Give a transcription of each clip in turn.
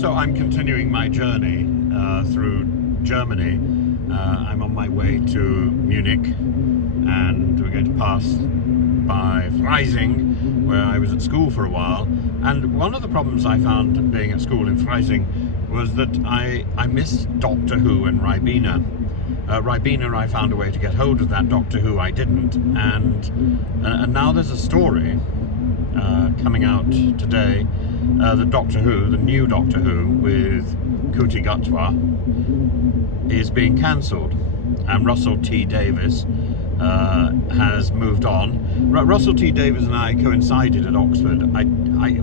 So I'm continuing my journey through Germany. I'm on my way to Munich, and we're going to pass by Freising, where I was at school for a while. And one of the problems I found being at school in Freising was that I missed Doctor Who and Ribena. Ribena, I found a way to get hold of that. Doctor Who, I didn't. And now there's a story coming out today. The Doctor Who, the new Doctor Who with Ncuti Gatwa, is being cancelled, and Russell T Davies has moved on. Russell T Davies and I coincided at Oxford.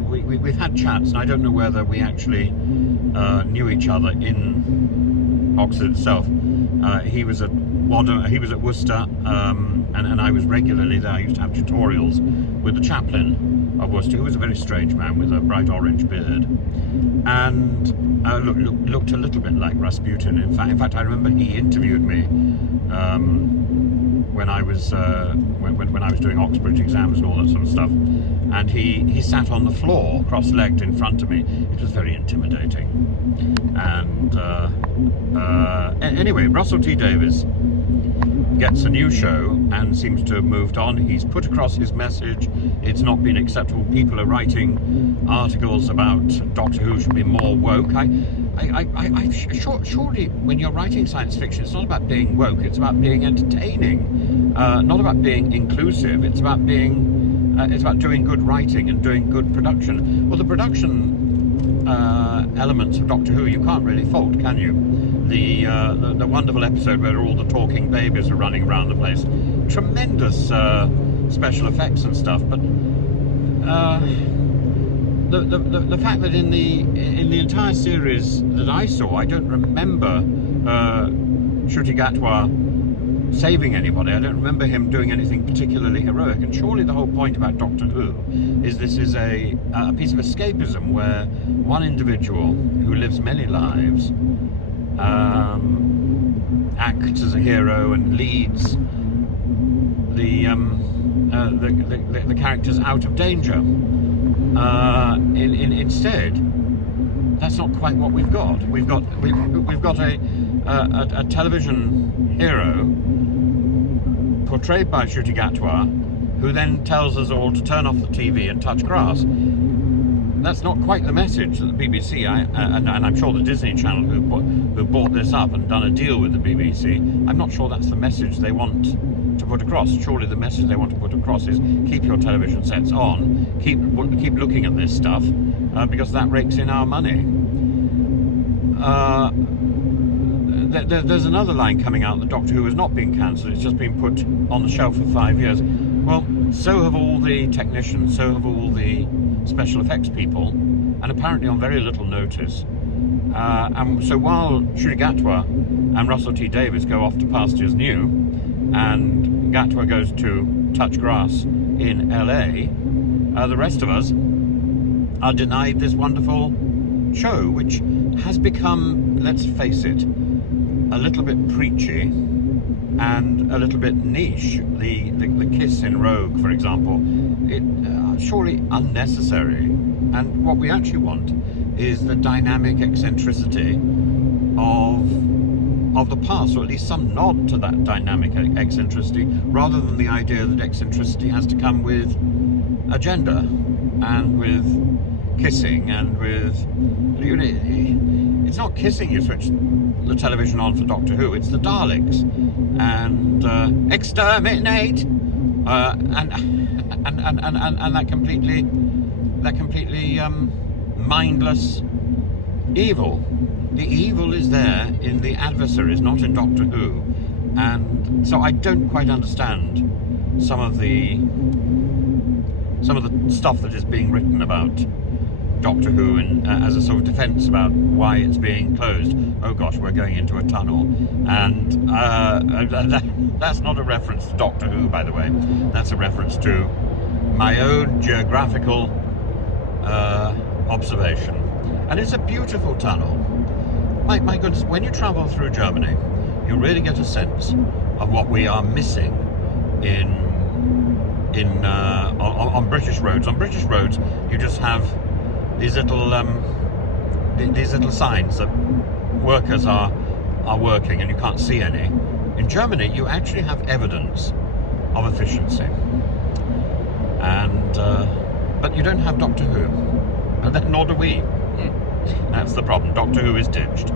We've had chats, and I don't know whether we actually knew each other in Oxford itself. He was at Worcester, and I was regularly there. I used to have tutorials with the chaplain of Worcester, who was a very strange man with a bright orange beard, and looked a little bit like Rasputin. In fact, I remember he interviewed me when I was doing Oxbridge exams and all that sort of stuff, and he sat on the floor cross-legged in front of me. It was very intimidating. And anyway, Russell T Davies gets a new show and seems to have moved on. He's put across his message. It's not been acceptable. People are writing articles about Doctor Who should be more woke. Surely when you're writing science fiction, it's not about being woke, it's about being entertaining, not about being inclusive. It's about doing good writing and doing good production. Well, the production elements of Doctor Who you can't really fault, can you? The wonderful episode where all the talking babies are running around the place, tremendous special effects and stuff, but the fact that in the entire series that I saw, I don't remember Ncuti Gatwa saving anybody. I don't remember him doing anything particularly heroic. And surely the whole point about Doctor Who is this is a piece of escapism where one individual who lives many lives acts as a hero and leads the characters out of danger. Instead, that's not quite what we've got. We've got a television hero portrayed by Ncuti Gatwa, who then tells us all to turn off the TV and touch grass. That's not quite the message that the BBC, and I'm sure the Disney Channel, who bought this up and done a deal with the BBC, I'm not sure that's the message they want to put across. Surely the message they want to put across is keep your television sets on, keep looking at this stuff, because that rakes in our money. There's another line coming out that Doctor Who has not been cancelled, it's just been put on the shelf for 5 years. Well, so have all the technicians, so have all the special effects people, and apparently on very little notice. And so while Ncuti Gatwa and Russell T Davies go off to pastures new, and Gatwa goes to touch grass in LA, the rest of us are denied this wonderful show, which has become, let's face it, a little bit preachy and a little bit niche. The kiss in Rogue, for example, it surely unnecessary. And what we actually want is the dynamic eccentricity of the past, or at least some nod to that dynamic eccentricity, rather than the idea that eccentricity has to come with agenda and with kissing and with, you know, it's not kissing you switch the television on for Doctor Who, it's the Daleks and exterminate and that completely mindless evil. The evil is there in the adversaries, not in Doctor Who, and so I don't quite understand some of the stuff that is being written about Doctor Who and as a sort of defence about why it's being closed. Oh gosh, we're going into a tunnel, and that's not a reference to Doctor Who, by the way. That's a reference to my own geographical observation. And it's a beautiful tunnel. My goodness, when you travel through Germany, you really get a sense of what we are missing on British roads. On British roads, you just have these little these little signs that workers are working and you can't see any. In Germany, you actually have evidence of efficiency, and but you don't have Doctor Who, and then nor do we. That's the problem. Doctor Who is ditched.